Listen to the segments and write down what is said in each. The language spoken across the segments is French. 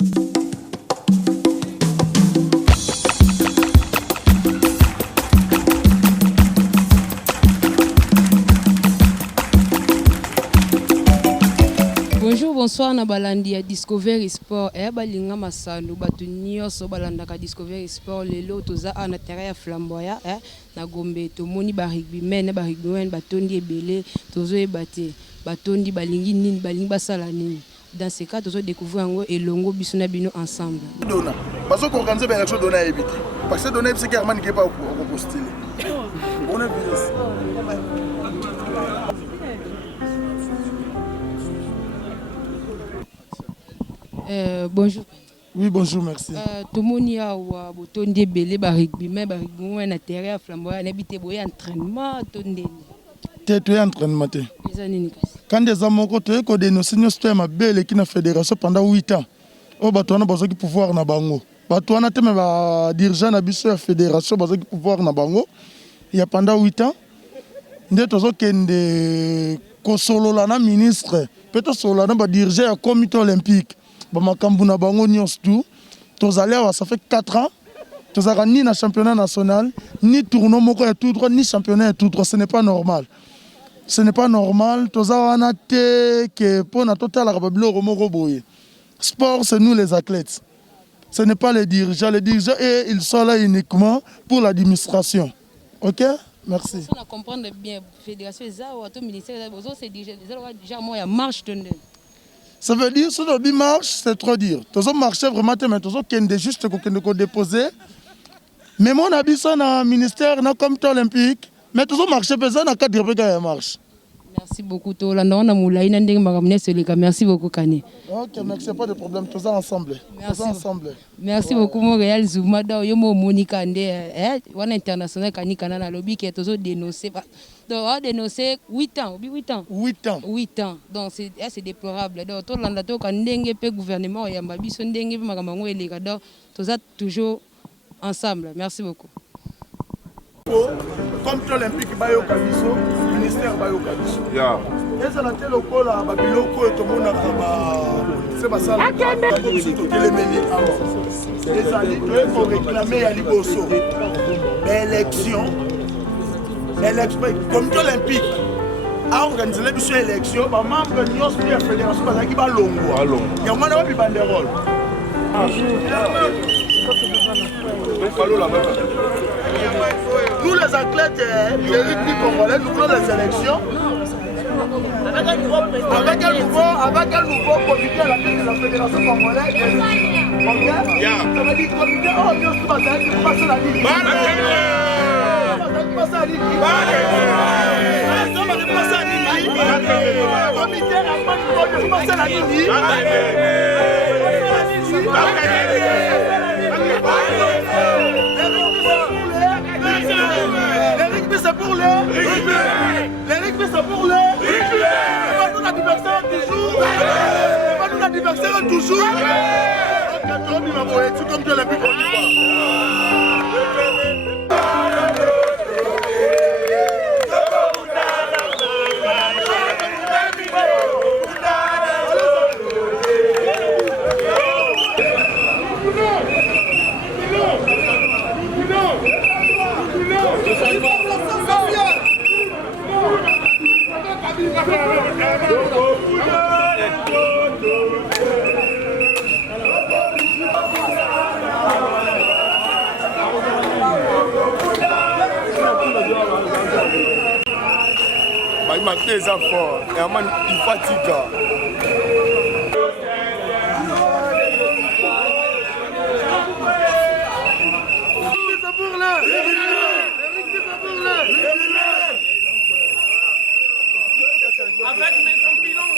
Bonjour, bonsoir na balandi ya Discovery Sport. Balinga masano batu nyonso balandaka Discovery Sport lelo toza na terrain ya Flamboya na Gombe tomoni ba rugbymen batondi ebele tozoyeba te batondi balingi nini balingi basala nini. Dans ce cas tozo découvrir ngo elongo biso na bino ensemble. Dona bazo ko organiser ba élection dona ebité parce que dona c'est carrément qui pas au postuler. On a vu ça. Bonjour. Oui, bonjour, merci. Tout le monde a botondi belé barigbi na terrain Flamboya na bité boye entraînement tonde. Tu es entraînement te. Quand des hommes côté ko dénoncer nos système belle qui na fédération pendant 8 ans. O bato na bazo ki pouvoir na bango. Bato na te ba dirigeant na biso fédération bazo ki pouvoir na bango. Il y a pendant 8 ans. Nde tozo kende ko solo la na ministre, peut-être solo na ba dirigeant comité olympique. Bamakambuna bango nyos tout ça fait 4 ans tozaka ni na championnat national ni tournoi moko ya tout droit ni championnat ya tout droit. Ce n'est pas normal tozawana te que pour na total la babilo moko boye. Sport c'est nous les athlètes, ce n'est pas les dirigeants et ils sont là uniquement pour l'administration. OK, merci. On comprendre bien fédération ça ou auto ministère c'est déjà moi ya marche tonde. Ça veut dire que si on marche, c'est trop dire. Tous on marche vraiment, mais tous on kende juste qu'on déposer. Mais mon habit ça dans ministère, dans comité olympique, mais tous on marche pesant dans cadre de marche. Merci beaucoup Tola. Non, on a moulay n'andeng magamne seleka. Merci beaucoup Kane. OK, merci, pas de problème, tous ensemble. Merci ensemble. Merci beaucoup Montréal Zuma da yo mo Monica ndé wana international Kani kana na lobby qui est toujours dénoncé. Donc on dénoncé 8 ans, 8 ans. 8 ans. 8 ans. Donc c'est déplorable. Donc tout landa to ka ndenge pe gouvernement ya mabiso ndenge pe makambo eleka. Donc tous toujours ensemble. Merci beaucoup. Comme l'Olympique bayo kabiso, ministère bayo kabiso. Ya. Eza na telo kola ba biloko to mona ba c'est pas ça. Comme si to telemeni avant. Eza li to réclamer ya liboso. Élection comme l'Olympique a organisé l'élection élection ba membre nyos de la fédération ba ki ba longwa. Ya mwana ba bi banderole. Nous les athlètes les rugby congolais, nous prenons les élections avec un nouveau comité à la tête de la fédération congolaise. Ça veut dire comité qui passe la ligne. C'est pour les rugby. Les rugby c'est pour les rugby. C'est nous l'adversaire toujours. C'est nous l'adversaire toujours. Ok, tu comme tu l'as vu. Il manque des efforts, il fatigue. Avec mes champignons.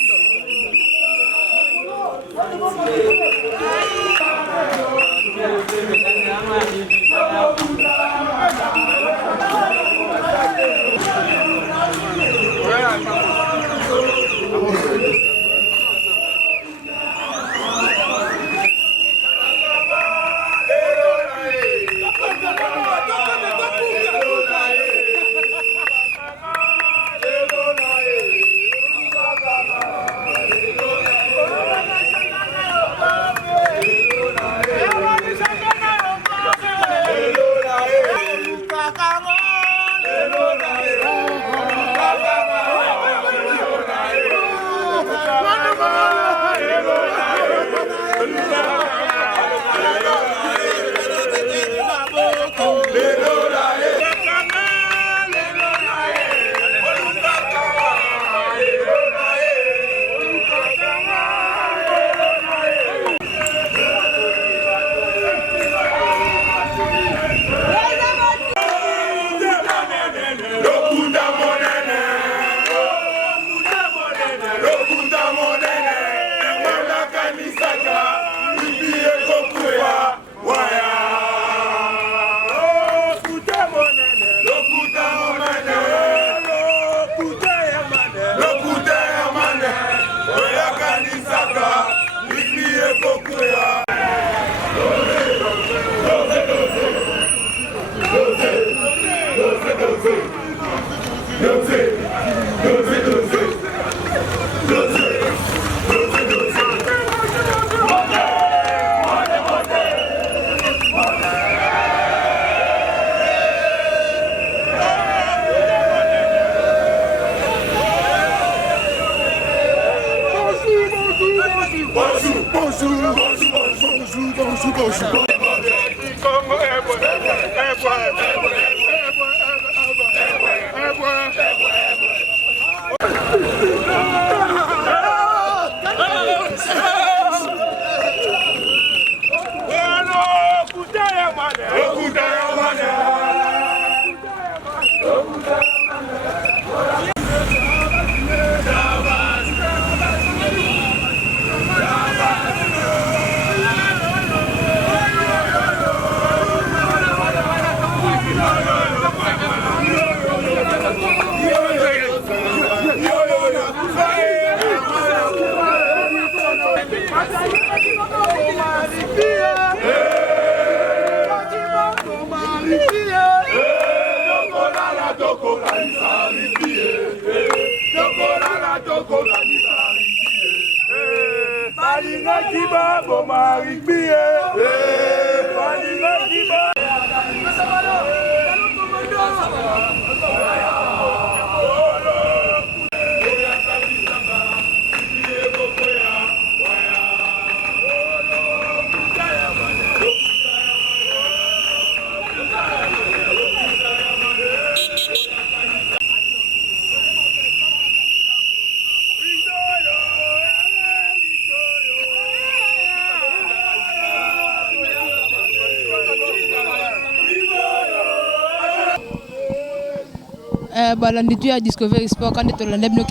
balandi tu ya Discovery Sport quand tu l'as bino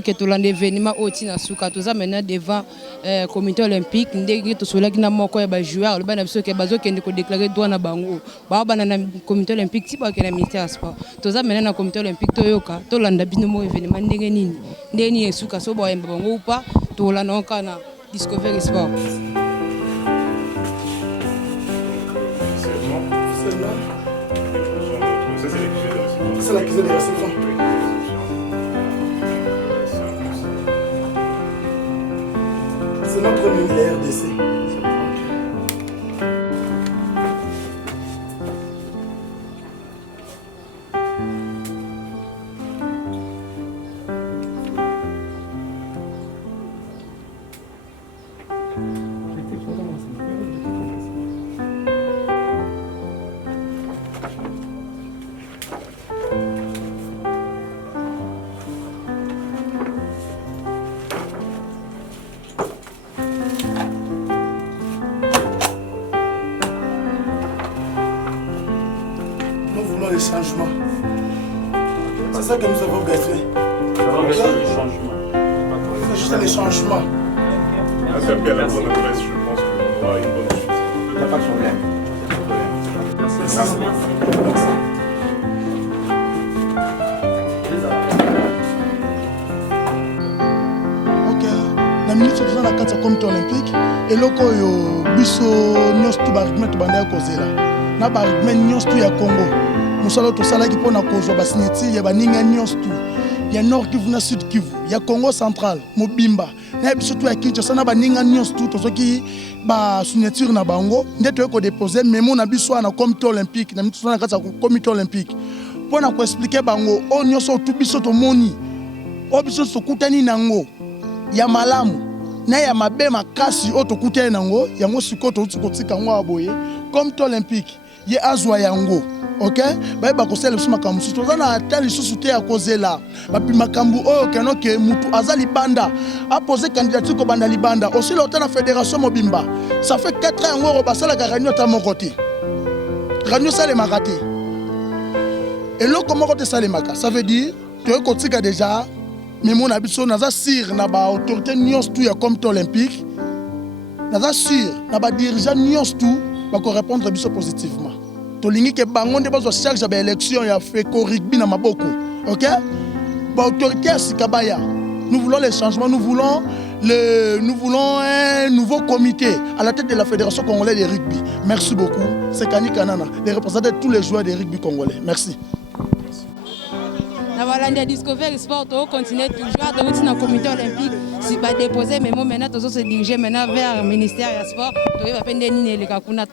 que tu l'as événement oti na suka tout ça maintenant devant comité olympique ndenge to sola kina moko ya ba joueur le bana biso ke bazo kende ko déclarer droit na bango ba bana na comité olympique ti ba ke na ministère ya sport tout ça maintenant na comité olympique to yoka to landa bino mo événement ndenge nini suka so ba yemba bango ou pas to la non kana Discovery Sport. C'est la cuisine des réceptions. C'est notre mini RDC. Les changements. C'est ça que nous avons besoin. Nous avons des changements. C'est juste les changements. Merci à la bonne adresse, je pense qu'on aura une bonne suite. Il n'y a pas de problème. Merci. Ok. La minute sur la carte comité olympique et le koyo biso nyos tu barigment banda kozela. Na barigment nyos tu ya Congo. Musala to sala ki pona kozwa ba signature ya baninga nyos tu. Ya Nord Kivu na Sud Kivu, ya Congo central, Mobimba. Na biso tu ya Kinshasa na baninga nyos tu to soki ba signature na bango, ndeto ko déposer memo na biso na comité olympique, na mitu na kata comité olympique. Pona ko expliquer bango o nyoso tu biso to moni. O biso so kutani nango. Ya malamu na ya mabe makasi o to kutani nango, yango sikoto to kotika ngo aboye, comité olympique ye azwa yango. Ok, ba ba ko sele suma kamusu to na tali susu te ya kozela ba makambu oyo keno ke mutu azali banda a posé candidature ko banda libanda aussi l'autre na fédération Mobimba ça fait 4 ans ngo ba sala ka réunion ta mon côté réunion ça les maraté et là comment côté ça les maka ça veut dire que ko tika déjà mais mon habitation na za sir na ba autorité nyos tout ya comité olympique na za sir na ba dirigeant nyos tout ba ko répondre biso positivement. Tolingi ke bango nde bazo charge ya élection ya feko rugby na maboko. OK? Ba autorité à Sikabaya. Nous voulons les changements, nous voulons un nouveau comité à la tête de la Fédération congolaise de rugby. Merci beaucoup. C'est Kani Kanana, les représentants de tous les joueurs de rugby congolais. Merci. Na Discovery Sport, on continue toujours à dans le comité olympique. Si pas déposer, mais maintenant, tous se diriger maintenant vers le ministère du sport. Tu vas apprendre les kakuna.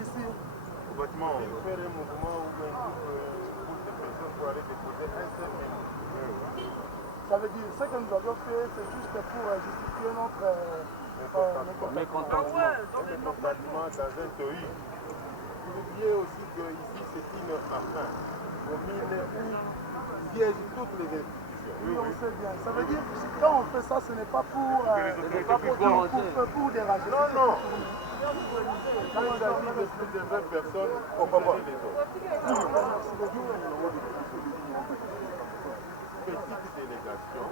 Ici, au bâtiment, faire un mouvement ou bien pour ces personnes pour aller déposer un seul minute. Ça veut dire, ce que nous avions fait, c'est juste pour justifier notre mécontentement dans un pays. N'oubliez aussi que ici c'est une affaire commune où siègent toutes les institutions. Oui, on sait bien. Ça veut dire que quand on fait ça, ce n'est pas pour déranger. Non, non. Quand il s'agit de plus de 20 personnes, on va voir les autres. Petite délégation.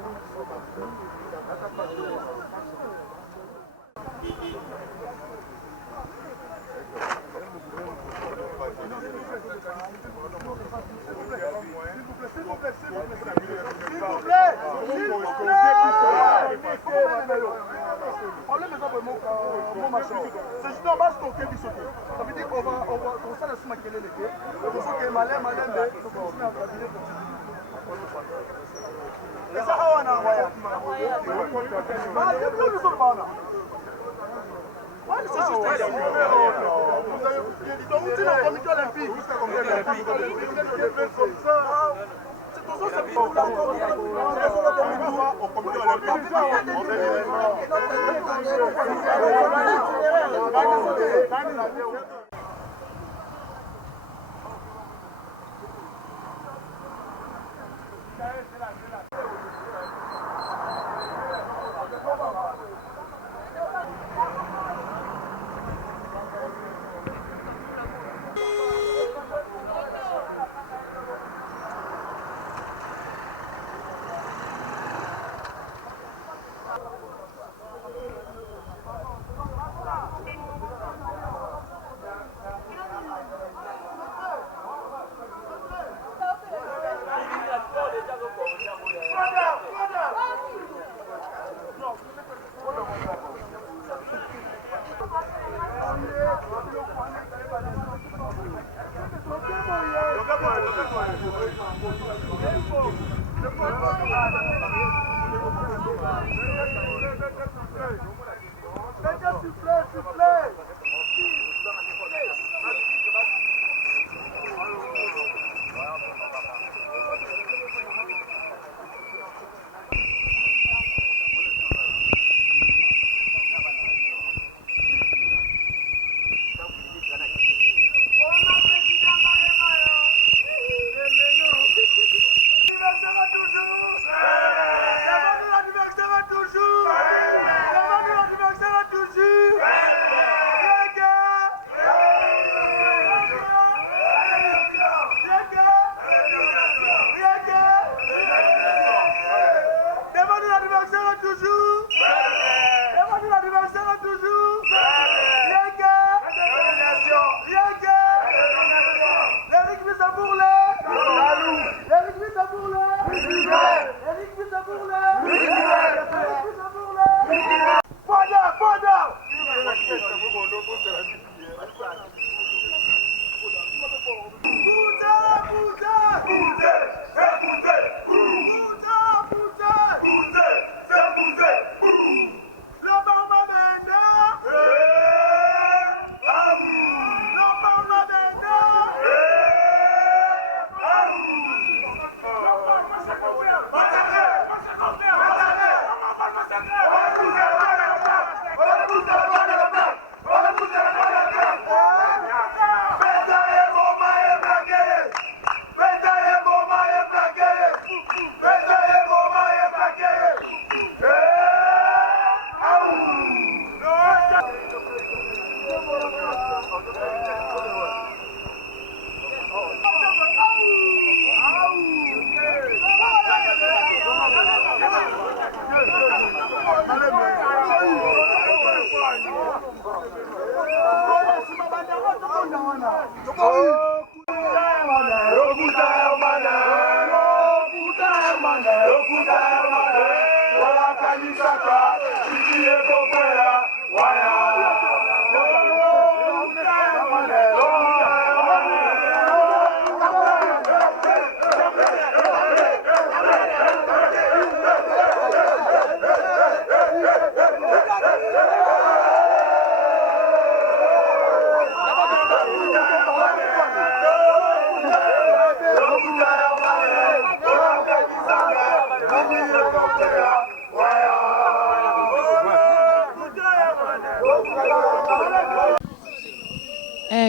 C'est juste en bas de ton kébi sauté. Ça veut dire qu'on va commencer à se maquiller les pieds. Il faut que malin, mais il faut continuer à cabinet comme ça. Et ça, on a envoyé. Nous sommes pas là. C'est juste vous avez dit, donc, vous êtes au comité olympique. Comme ça. C'est pour ça que c'est pour la au comité olympique.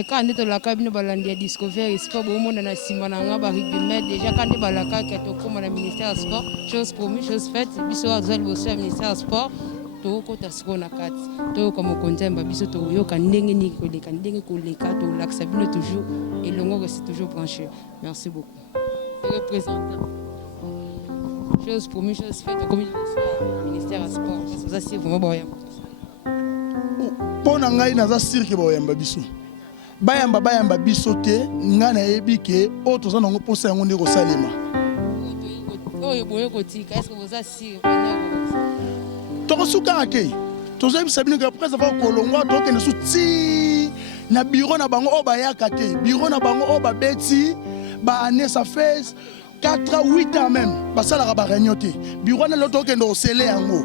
Quand on est la cabine balandi Discovery Sport, au monde na simananga ba rugby déjà quand on balaka qui est comme le ministère du sport, chose promise, chose faite, biso azali bosso ministère du sport, to ko tasiko na kati, to comme kontemba biso to yo kan ndenge ni ko le kan ndenge ko le ka to l'axe bino toujours et longo c'est toujours branché. Merci beaucoup. Représentant. Chose promise, chose faite, comme le ministère du sport, ça c'est vraiment bon. Pour ngai naza cirque boyamba biso. Bayamba biso te nga na yebi ke o toza nango posa yango ndeko salema oyo boyo kotika est-ce que vous assure tokosuka te toza yebisa bino ke après avoir kolongwa tokende su ti na bureau na bango o bayaka te bureau na bango o babeti ba année ça fait 4 à 8 ans même basalaka ba réunion te bureau na lo tokende osele yango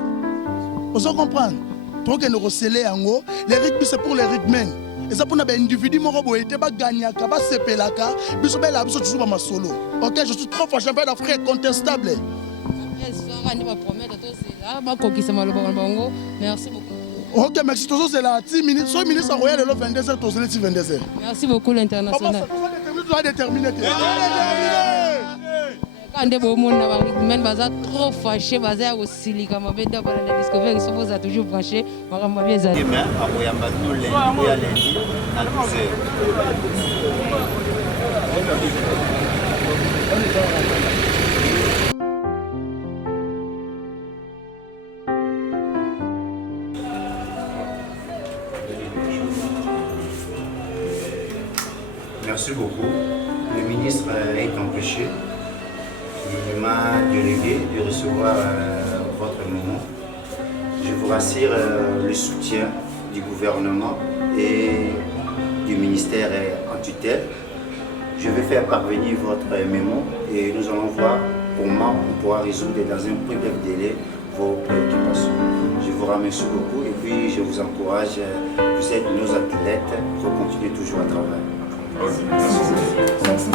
ozo comprendre tokende osele yango les rugby c'est pour les rugbymen. Et ça pour les individus qui été gagnés, qui sepelaka, biso bela biso toujours pas ma solo. OK, je suis trop fâché avec l'Afrique incontestable. Merci beaucoup. OK, merci toujours c'est là 10 minutes, 5 minutes ça royal le 22h to 22h. Merci beaucoup l'international. On va déterminer. Quand des beaux monde même baza trop fâché baza aussi les camarades dans la Discovery sont vous a toujours branché on va bien ça demain à Boyamba nous lundi à lundi à 12h. Merci beaucoup. Le ministre est empêché. Il m'a délégué de recevoir votre moment. Je vous rassure le soutien du gouvernement et du ministère en tutelle. Je vais faire parvenir votre mémo et nous allons voir comment on pourra résoudre dans un plus bref délai vos préoccupations. Je vous remercie beaucoup et puis je vous encourage, vous êtes nos athlètes, il faut continuer toujours à travailler. Merci. Merci.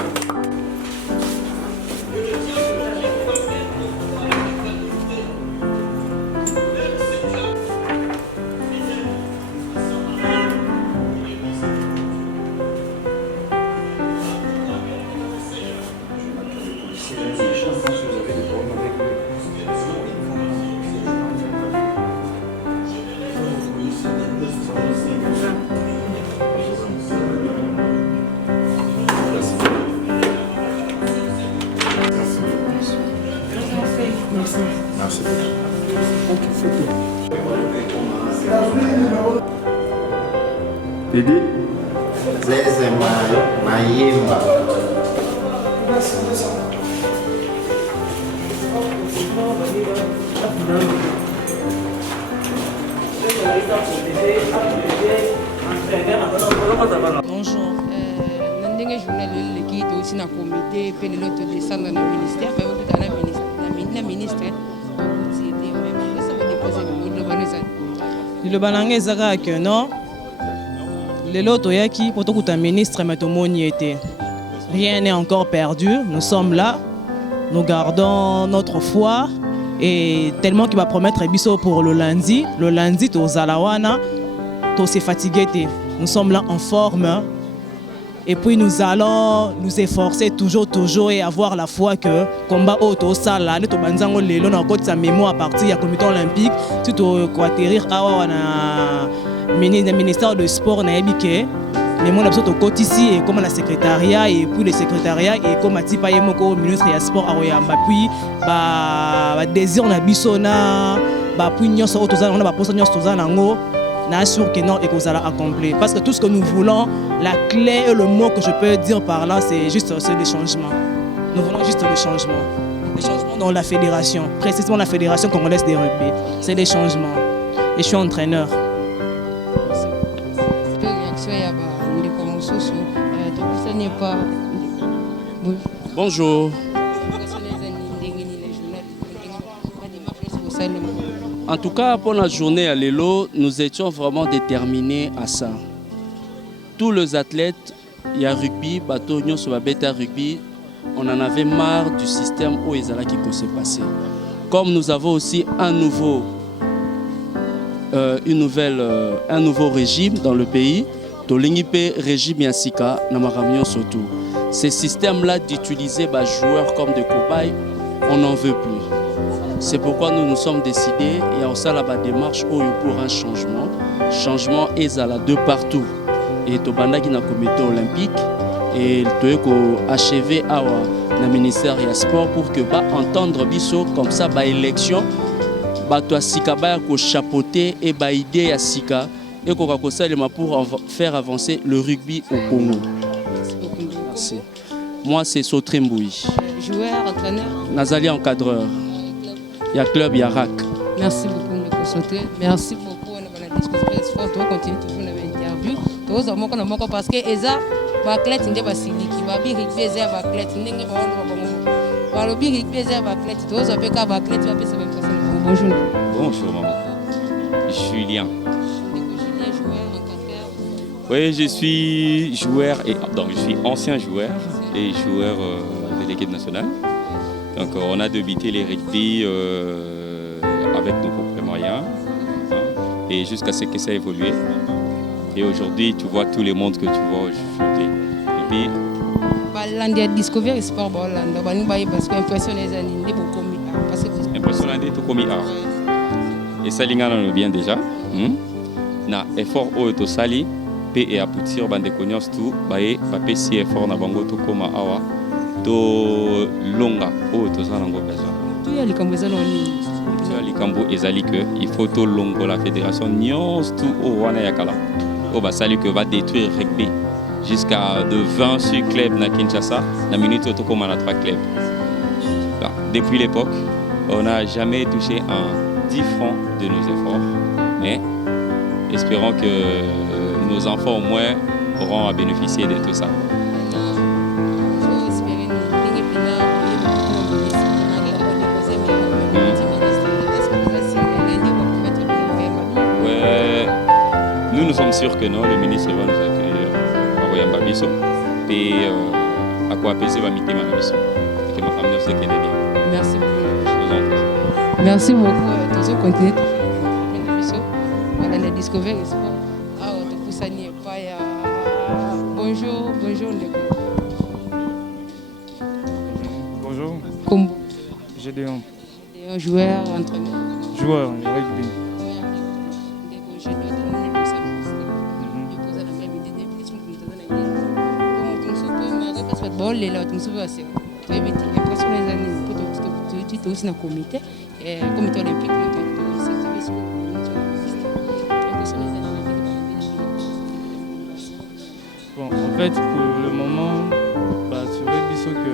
Didi? Zeze Mayimba. Bonjour. Ndenge journal qui est aussi dans le comité puis l'autre descendre dans le ministère mais vous dans la ministre le balangé ezaka que non lelo toyaki poto kuta ministre mais tomoni était rien n'est encore perdu, nous sommes là, nous gardons notre foi et tellement qu'il va promettre biso pour le lundi to zalawana to se fatigué, nous sommes là en forme. Et puis nous allons nous efforcer toujours et avoir la foi que combat auto sala neto banzango lelo na koti sa mémoire à partir du comité olympique tout ko atterrir awa na ministère de sport na yebike mais mon absolu côté ici et comme la secrétariat et puis le secrétariat et comme a dit pa yemoko ministre ya sport aroyamba puis ba désir na biso na ba puis nyonso auto sala na ba posa nyonso tozana ngo na sûr que non et qu'on allons accomplir parce que tout ce que nous voulons, la clé et le mot que je peux dire par là, c'est juste le changement. Nous voulons juste le changement dans la fédération, précisément la fédération congolaise de rugby. C'est les changements. Et je suis entraîneur. Bonjour. En tout cas, pour la journée à Lelo, nous étions vraiment déterminés à ça. Tous les athlètes, il y a rugby, bateau, sur la bêta rugby, on en avait marre du système où ils allaient qui s'est passé. Comme nous avons aussi un nouveau un nouveau régime dans le pays. Tolingi pe régime Yassika Namaramio surtout. Ces systèmes-là d'utiliser les joueurs comme des cobayes, on n'en veut plus. C'est pourquoi nous nous sommes décidés, il y a aussi la démarche pour un changement. Changement est de partout. Et Tobanda qui est dans le comité olympique, et il faut achever le ministère du sport pour que entendre biso comme ça, élection, Sika chapeauter et idée ya Sika et pour faire avancer le rugby au Congo. Merci. Moi, c'est Sotremboui. Joueur, entraîneur. Nazali encadreur. Il y a club, il y a RAC. Merci beaucoup de me consulter. Merci beaucoup. On a discuté sport. On continue toujours l'interview. Parce que Eza, Baklet, il y a des Siliki, Babi, Rikbézer, Baklet, il y a des Balobi, Rikbézer, Baklet, il y a des Baklet, il y a des Bonjour. Bonjour maman. Julien. Oui, je suis joueur et donc je suis ancien joueur et joueur de l'équipe nationale. Donc on a débuté les rugby avec nos propres moyens et jusqu'à ce que ça évolue. Et aujourd'hui, tu vois tout le monde que tu vois aujourd'hui. Et puis Balandia Discovery Sport Balanda, parce que impressionné les années beaucoup impressionnant tout comme et ça l'ingana le bien déjà. Na effort au to sali pe et aboutir bande connaissance tout baé papé si effort na bango to koma awa to longa au to ça nango besoin. Tu as les cambezano ni. Tu as les cambo ezali que il faut to longo la fédération nyos tout au wana yakala. Au ba sali que va détruire rugby jusqu'à de 20 sur club na Kinshasa na minute to koma na 3 clubs. Depuis l'époque, on n'a jamais touché un 10 francs de nos efforts, mais espérons que nos enfants au moins auront à bénéficier de tout ça. Ouais, nous sommes sûrs que non, le ministre va nous accueillir à Woyambabiso et à quoi apaiser va miter ma mission. Et que ma famille sait qu'elle est bien. Merci beaucoup. Merci beaucoup. Toujours continuer la Discovery Sport. Bonjour, bonjour. Bonjour. Combo. Gédéon. Joueur, entraîneur. Joueur, rugby. Tu es aussi dans le comité olympique. Bon, en fait, pour le moment, sur le biso que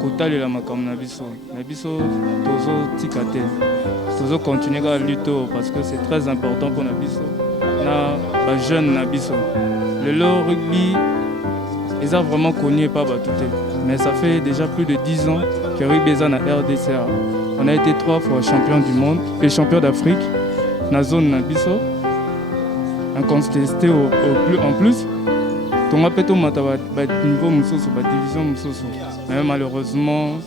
Kota le la makam na biso tozo tikate tozo continuer à lutter parce que c'est très important pour na biso na jeune na biso le rugby ils ont vraiment connu pas tout. Mais ça fait déjà plus de 10 ans que rugby est en RDCA. On a été 3 fois champion du monde et champion d'Afrique dans la zone Nabiso. Incontesté en plus. On a peut-être niveau division. Mais malheureusement,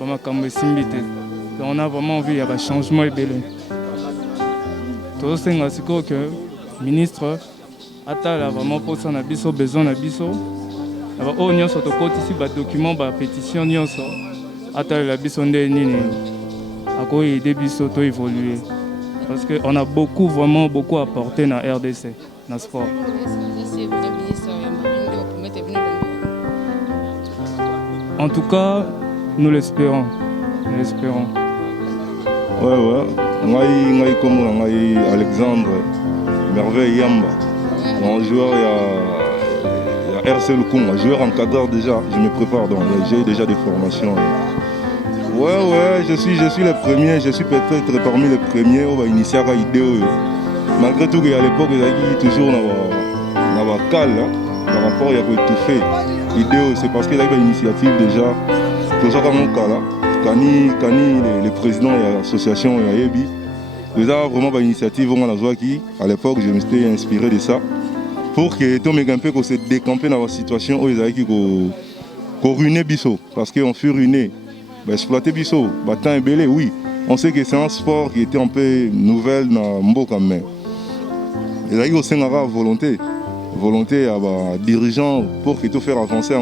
on a vraiment envie de changement et belé. Tout ça, c'est que le ministre a vraiment posé besoin d'Abiso. Oh, nous sommes ici des documents, des pétitions, nous sommes la biso nini à quoi aider biso to évoluer parce que on a vraiment beaucoup apporté dans RDC dans le sport. En tout cas, nous l'espérons. Ouais. Ngai comme Alexandre Merveille Yamba. Mon joueur il y a RC Lukunga, joueur encadreur déjà, je me prépare donc j'ai déjà des formations. Ouais, je suis le premier, je suis peut-être parmi les premiers on va initier à l'idée. Malgré tout qu'à l'époque il y a toujours dans cal par rapport à étouffer l'idée c'est parce qu'il y a une initiative déjà toujours dans mon cas là. Kani le président de l'association Yaebi, nous avons vraiment une initiative qui à l'époque je me suis inspiré de ça. Pour que tout le monde se décamper dans la situation où ils ont ruiné Bisso. Parce qu'on fut ruiné. Exploiter Bisso, temps et belé, oui. on sait que c'est un sport qui était un peu nouvelle dans Mboka, mais il y a aussi une volonté à dirigeants pour qu'il faire avancer.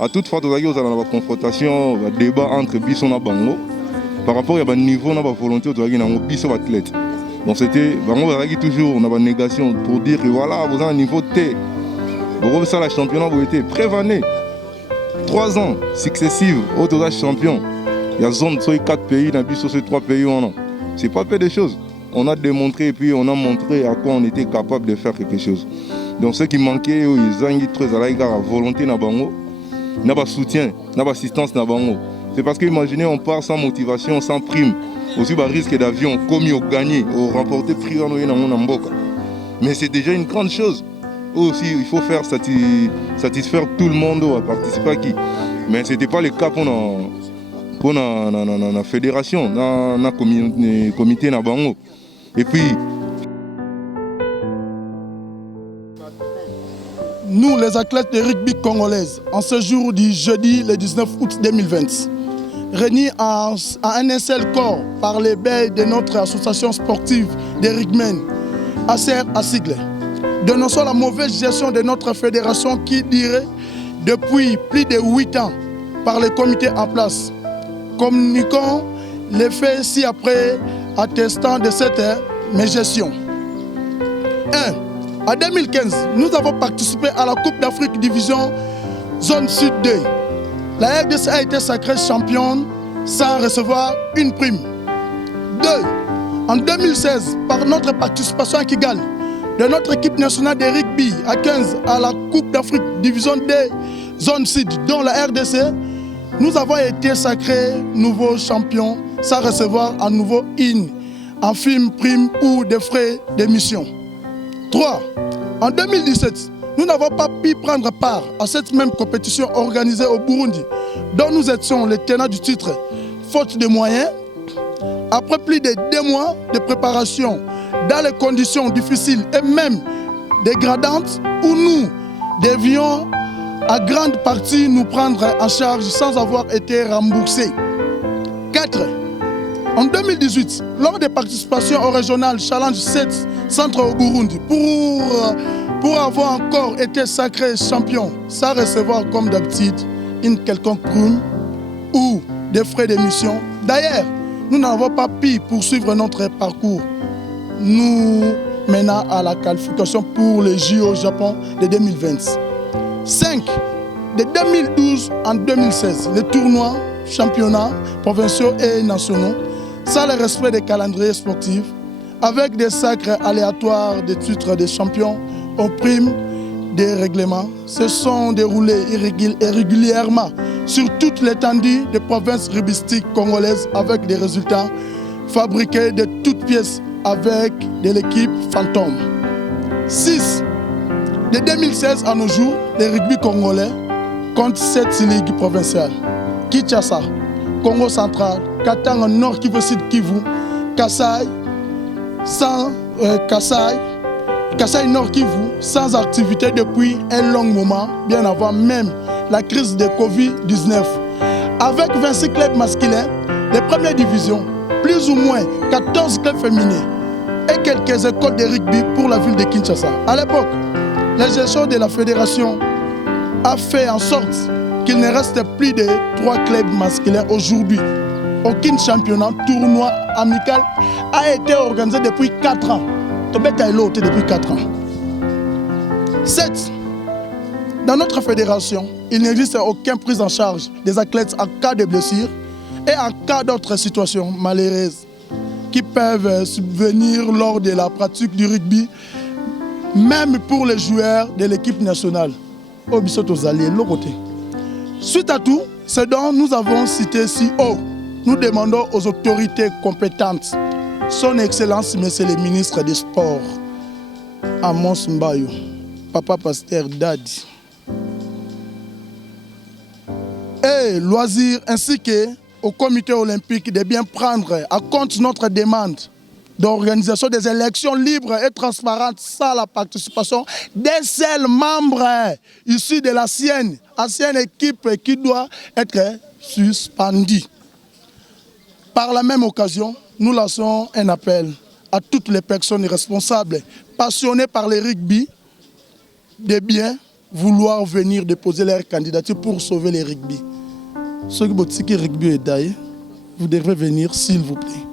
À toute fois, il y a une confrontation, un débat entre Bisson et Bango par rapport à niveau de la volonté de Bisson athlète. Donc c'était vraiment toujours une négation pour dire que voilà, vous avez un niveau T. Vous avez ça, la championnat, vous avez été prévané. 3 ans successifs, vous êtes champion. Il y a zone sur 4 pays, dans les 3 pays. Ce n'est pas peu de choses. On a démontré et puis on a montré à quoi on était capable de faire quelque chose. Donc ce qui manquait, ils ont la volonté dans Bango, le soutien, l'assistance dans Bango. C'est parce qu'imaginez, on part sans motivation, sans prime. Aussi, le risque d'avion, commis au gagné, au remporté prix dans Mboka. Mais c'est déjà une grande chose. Aussi, il faut faire satisfaire tout le monde à participer à qui. Mais ce n'était pas le cas pour la fédération, dans le comité dans Bango. Et puis, nous, les athlètes de rugby congolaises, en ce jour du jeudi, le 19 août 2020, réunis en un seul corps par les baies de notre association sportive des rugbymen, ACR à Sigle, dénonçons la mauvaise gestion de notre fédération qui dirait depuis plus de 8 ans par les comités en place. Communiquons les faits ci-après attestant de cette mégestion. 1. En 2015, nous avons participé à la Coupe d'Afrique Division Zone Sud 2. La RDC a été sacrée championne sans recevoir une prime. 2. En 2016, par notre participation à Kigali, de notre équipe nationale de rugby à 15 à la Coupe d'Afrique Division 2 Zone Sud, dont la RDC, nous avons été sacrés nouveaux champions sans recevoir à nouveau un film, prime ou des frais d'émission. 3. En 2017, nous n'avons pas pu prendre part à cette même compétition organisée au Burundi, dont nous étions les tenants du titre, faute de moyens. Après plus de 2 mois de préparation, dans les conditions difficiles et même dégradantes, où nous devions à grande partie nous prendre en charge sans avoir été remboursés. 4. En 2018, lors des participations au régional Challenge 7 Centre au Burundi, pour avoir encore été sacré champion, sans recevoir comme d'habitude une quelconque prime ou des frais d'émission. D'ailleurs, nous n'avons pas pu poursuivre notre parcours, nous menant à la qualification pour les JO au Japon de 2020. 5. De 2012 en 2016, les tournois, championnats provinciaux et nationaux, sans le respect des calendriers sportifs, avec des sacres aléatoires des titres de champions aux primes des règlements, se sont déroulés irrégulièrement sur toute l'étendue des provinces rubistiques congolaises avec des résultats fabriqués de toutes pièces avec de l'équipe fantôme. 6. De 2016 à nos jours, les rugby congolais comptent 7 ligues provinciales. Kinshasa, Congo central, Katanga Nord Kivu Sud Kivu, Kasaï Nord Kivu, sans activité depuis un long moment, bien avant même la crise de Covid-19. Avec 26 clubs masculins, les premières divisions, plus ou moins 14 clubs féminins et quelques écoles de rugby pour la ville de Kinshasa. À l'époque, la gestion de la fédération a fait en sorte qu'il ne reste plus de 3 clubs masculins aujourd'hui. Aucun championnat, tournoi amical a été organisé depuis 4 ans. Depuis 4 ans. 7. Dans notre fédération, il n'existe aucune prise en charge des athlètes en cas de blessure et en cas d'autres situations malheureuses qui peuvent subvenir lors de la pratique du rugby, même pour les joueurs de l'équipe nationale. Suite à tout ce dont nous avons cité si haut, nous demandons aux autorités compétentes, Son Excellence, Monsieur le ministre des Sports, Amos Mbayo, Papa Pasteur Dadi, et loisirs ainsi qu'au comité olympique de bien prendre en compte notre demande d'organisation des élections libres et transparentes sans la participation d'un seul membre issu de l'ancienne équipe qui doit être suspendue. Par la même occasion, nous lançons un appel à toutes les personnes responsables, passionnées par le rugby, de bien vouloir venir déposer leur candidature pour sauver le rugby. Ceux qui ont rugby est d'ailleurs, vous devrez venir s'il vous plaît.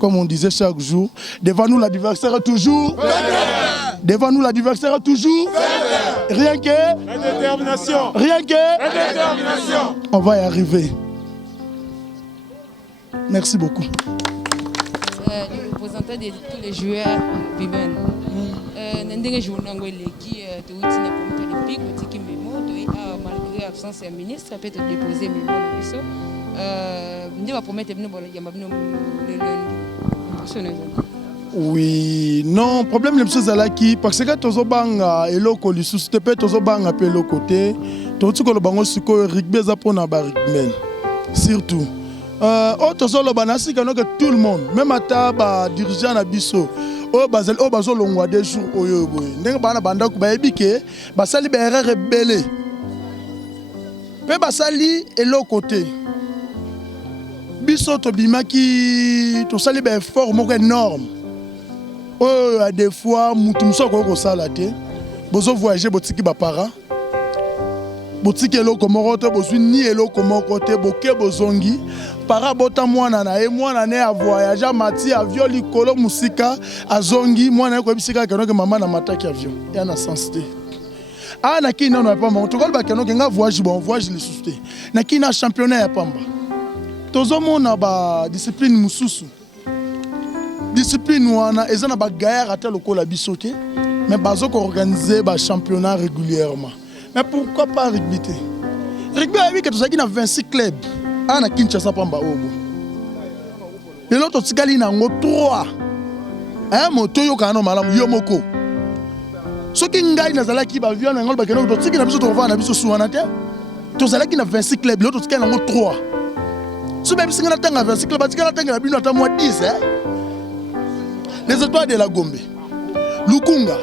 Comme on disait chaque jour, devant nous l'adversaire toujours. Devant nous l'adversaire toujours. Rien que la détermination. Rien que la détermination. On va y arriver. Merci beaucoup. Le représentant de tous les joueurs vivants. Nandenge journango leki to uti na comité olympique otiki memo to malgré absence du ministre peut-être déposer memo na biso ndi va promettre bino ya mabino le lundi. Oui, non, problème le chose là qui parce que tozo banga eloko lisusu te pe tozo banga pe le côté to tuko lo bango siko rugby za pona ba rugby surtout tozo lo banasi kano que tout le monde même ata ba dirigeant na biso o bazali o bazo longwa des jours oyo boy ndenge bana banda ku ba ebike basali ba erreur rebelle pe basali eloko te biso to bimaki to sali ba effort moko énorme. Oh, des fois, mutu musoko ko sala te. Bozo voyager botiki ba para. Botiki eloko moko te bozwi ni eloko moko te boke bozongi. Para bota mwana na e mwana ne a voyager mati avion likolo musika azongi mwana ko bisika kano ke mama na mataki avion. Ya na sens te. Ah na kina no pa mo to ko ba kano ke nga voyage bon voyage le susté. Na kina championnat ya pamba. Tozo mona ba discipline mususu. Discipline wana eza na ba guerre ata lokola biso te mais bazo ko organiser ba championnat régulièrement. Mais pourquoi pas rugby te? Rugby a vu que tozaki na 26 clubs ana Kinshasa pamba obo. Et l'autre tikali na ngo 3. Moto yo kana malamu yo moko. Soki ngai nazalaki ba viana ngol ba keno to tikali na biso to va na biso suwana te. Tozalaki na 26 clubs l'autre tikali na ngo 3. So même singa na tanga 26 clubs tikali na tanga na bino ata moi 10 Les étoiles de la Gombe, Lukunga,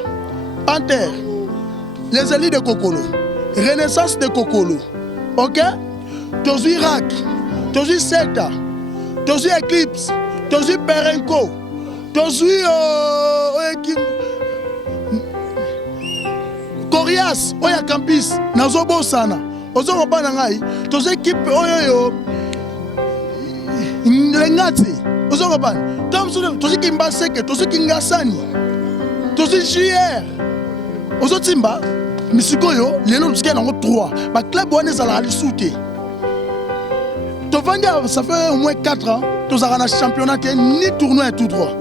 Panther, les élites de Kokolo, Renaissance de Kokolo, ok? Tozu Irak, Tozu Seta, Tozu Eclipse, Tozu Perenco, Tozu Corias, Oya Campus, Nazobo Sana, Ozo Banangai, Tozu équipe Oyo, Lengati, Ozo Ban. Tosi kimba seke, tosi kingasani, tosi JR. Ozo timba, misikoyo, lelo lusike nango 3. Ba club wane zala alisute. Tovandi ça fait au moins 4 ans, tozara na championnat ni tournoi et tout droit.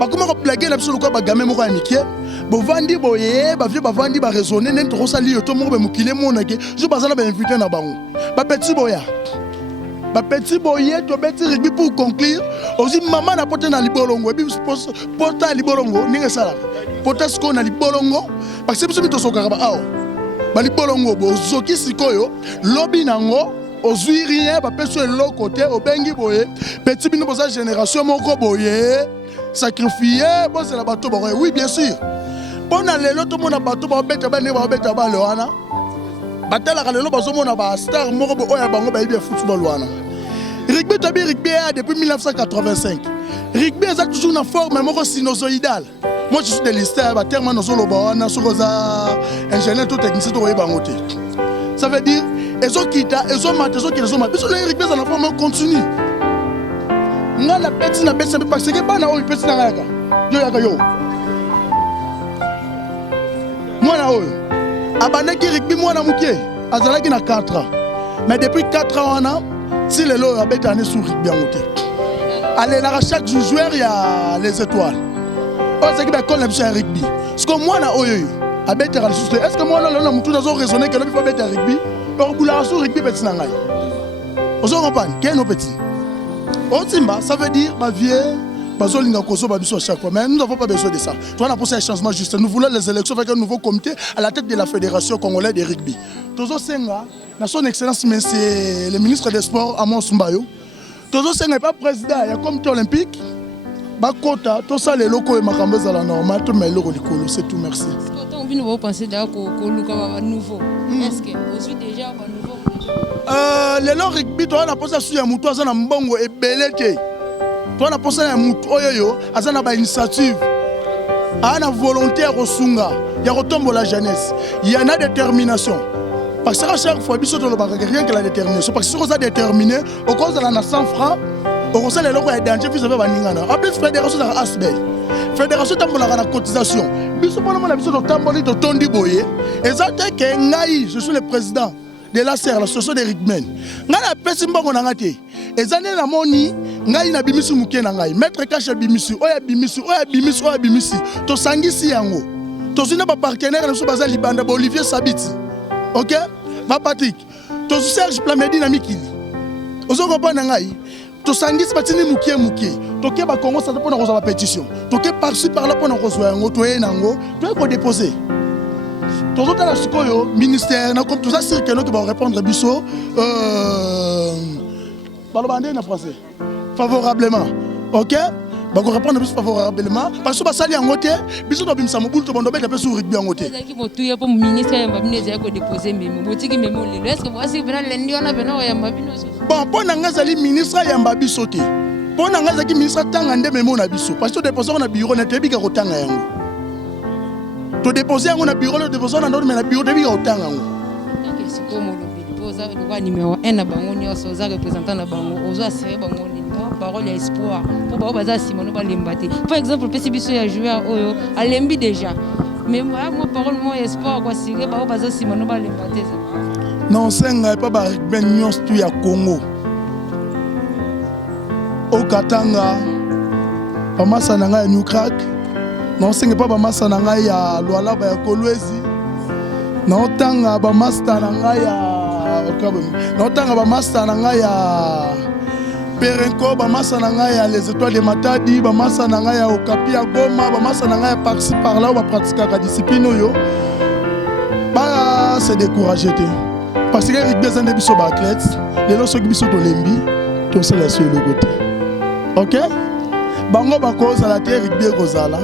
Ba comment ko plaguer na biso lokwa ba game moko ya mikie. Bo vandi boye, ba vieux ba vandi ba raisonner nen to sali yo to moko be mukile monake. Je bazala ba inviter na bango. Ba petit boya. Ba petit boye to beti rugby pour conclure aussi maman na pote na libolongo et puis pota libolongo ninga sala pota sko na libolongo parce que biso to soka ba awo ba libolongo bo zoki sikoyo lobi nango ozui rien ba peso elo côté obengi boye petit bino boza génération moko boye sacrifier bo c'est la bateau ba oui bien sûr pona lelo to mona bateau ba beta ba ne ba beta ba lewana batala ka lelo bazo mona ba star moko bo oya bango ba ibi football wana. Rugby tabi rugby depuis 1985. Rugby est toujours en forme mais sinusoïdale. Moi je suis de l'histoire, bah tellement nous sommes là, sur ingénieur tout technicien tout voyez bangoté. Ça veut dire ils ont quitté, ils ont maté, ils ont maté. Parce que le rugby en forme continue. Nga la petite parce que pas na o petite na yaka. Yo yaka yo. Moi na o. Abanaki rugby moi na muké. Azalaki na 4 ans. Mais depuis 4 ans on a si les lots habitent en sur rugby en côté. Allez là chaque joueur il y a les étoiles. On sait que ben quand on rugby. Parce que moi na oyo habite à sous. Est-ce que moi là on a tout dans raisonner que il faut habiter rugby. Or boula sur rugby petit na ngai. On se comprend qu'est nos petits. Otimba ça veut dire ma vie bazolinga koso ba biso chaque fois mais nous n'avons pas besoin de ça. On a posé un changement juste. Nous voulons les élections avec un nouveau comité à la tête de la Fédération congolaise de rugby. Tozo senga na son excellence monsieur le ministre des sports Amos Mbayo. Tozo senga pas président, il y a comité olympique, bakota tosala eloko makambo ezala normal tomema eloko likolo, c'est tout, merci. Vous pensez d'ailleurs qu'au nouveau. Est-ce que vous déjà nouveau? Le rugby, toi, on a posé sur un mouton, on a mbongo et belete. Toi, on a posé un mouton, on a une initiative. On a volonté au Sunga. Il y a retombe la jeunesse. Il y en a détermination. Parce que chaque fois, il y a rien que la détermination. Parce que si on a déterminé, au cause de la 100 francs, au conseil de l'eau, il y a des gens qui sont venus. En plus, fédération de Asbel. Fédération de la cotisation. Je suis le président de l'ACR, l'association des Rigmen. Je suis le maître Kacha Bimisu, Oya Bimisu, Oya Bimisu, Oya Bimisu. To sangisi yango. To zina ba partenaire na sobaza libanda ba Olivier Sabiti. OK? Ba Patrick. To Serge Plamedi na Mikili. Ozo comprendre ngai. To sangisi batini mukie. To ke ba Congo ça pour na reçoit pétition. To ke par-ci par-là pour na reçoit yango, to yenango, to ko déposer. To zota la sikoyo ministère na comme tout ça c'est que nous qui va répondre biso balobandé na français. Favorablement. OK? Bah on répond favorablement parce que ça li en côté biso to bimsa mobulu to bondo beta pe sur rugby en côté. Qui mo tuya pour ministre ya mbabine za ko déposer memo. Botiki memo lelo. Est-ce que voici bena lendi on a bena ya mbabine so. Bon, pour nga zali ministre ya mbabiso te. Pour nga zaki ministre tanga nde memo na biso parce que déposer on a bureau na tebi ka kotanga yango. To déposer yango na bureau, to déposer na ndoro mais na bureau tebi ka kotanga yango. OK, c'est comme le déposer le numéro 1 na bango ni oso za représentant na bango. Ozo assurer bango ni parole ya espoir pour ba baza simono ba lembate. Par exemple, pesi biso ya joueur oyo alembi déjà. Mais moi parole moi espoir quoi siré ba baza simono ba lembate. Non, senga pas ba ben nyos tu ya Congo. Au Katanga ba masa na ngai New Crack. Non senga pas ba masa na ngai ya Luala ba ya Kolwezi. Non tanga ba master na ngai ya Okabon. Non tanga ba master na ngai ya Perenco, bamasa na ngai ya les étoiles de Matadi, bamasa na ngai ya Okapi ya Goma, bamasa na ngai ya par-ci par-là où ba pratiquer la discipline yo. Ba se décourager te. Parce que avec des années biso ba athlètes, les loso qui biso to lembi, to se la sur le côté. OK? Bango ba cause la terre rugby kozala.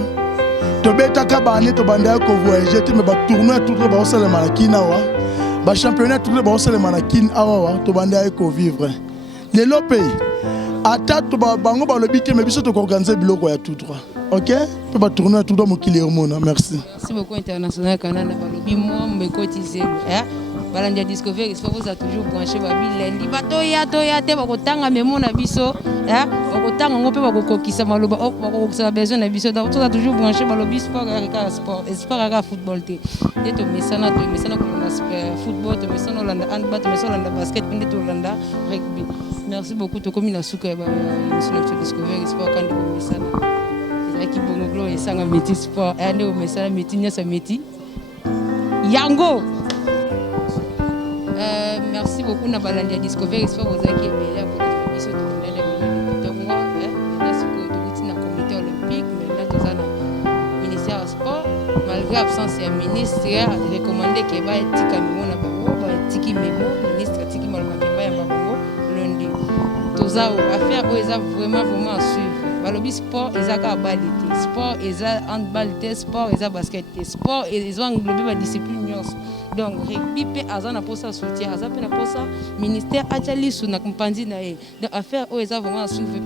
To beta ka ba ne to banda ko voyager te me ba tournoi tout ba osala manakina wa. Ba championnat tout ba osala manakina awa to banda ko vivre. Les lopés attaque bango ba lobité mais biso to organiser biloko ya tout droit. OK? Peut pas tourner tout droit mokili mona. Merci. Merci beaucoup international Canada balobi moi me cotiser. Balandia Discovery Sport vous a toujours branché ba bilendi. Bato ya te ba kotanga memo na biso. Ba kotanga ngo pe ba kokokisa maloba ba kokokisa besoin na biso. Donc tout a toujours branché balobi sport ka sport. Sport ka football te. Deto mesana ko na football to mesana Hollanda handball to mesana Hollanda basket to Hollanda rugby. Merci beaucoup to komi na suka ba émission de Discovery Sport quand de mesana. C'est qui bongo glo et sanga meti sport. Ande o mesana meti nya sa meti. Yango. Merci beaucoup na balandi Discovery Sport vous avez aimé la biso to ndele donc moi là ce que tout na comité olympique mais là tout ça na ministère sport malgré absence ya ministre a recommandé que ba etika memo na bango ba etiki memo ministre etiki malma kemba ya bango lundi tout ça affaire o eza vraiment à suivre balobi sport ezaka balité sport eza handball te sport eza basket te sport eza englober ba discipline nyonso. Donc rugby pe azana posa soutien azape na posa ministère atali sous na compagnie na e donc affaire o eza vraiment à suivre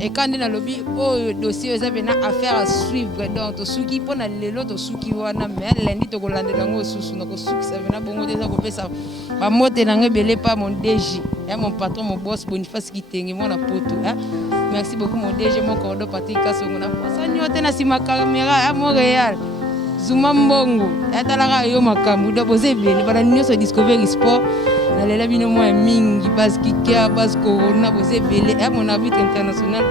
et quand na lobby o dossier eza bena affaire à suivre donc to suki pona lelo to suki wana mais lundi to kolandela ngo susu na ko suki ça vena bongo déjà ko pesa ba mote na ngebele pa mon DG et mon patron mon boss Boniface Kitenge mon poto merci beaucoup mon DG mon cordo Patrick Kasongo na posa nyote na sima caméra à Montréal Zuma Mbongo atalaka yo makambu da boze bele bana nyonso Discovery Sport na lela bino mo mingi base kikia base corona boze bele à mon arbitre international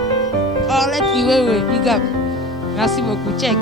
Arlette Iwewe big up merci beaucoup check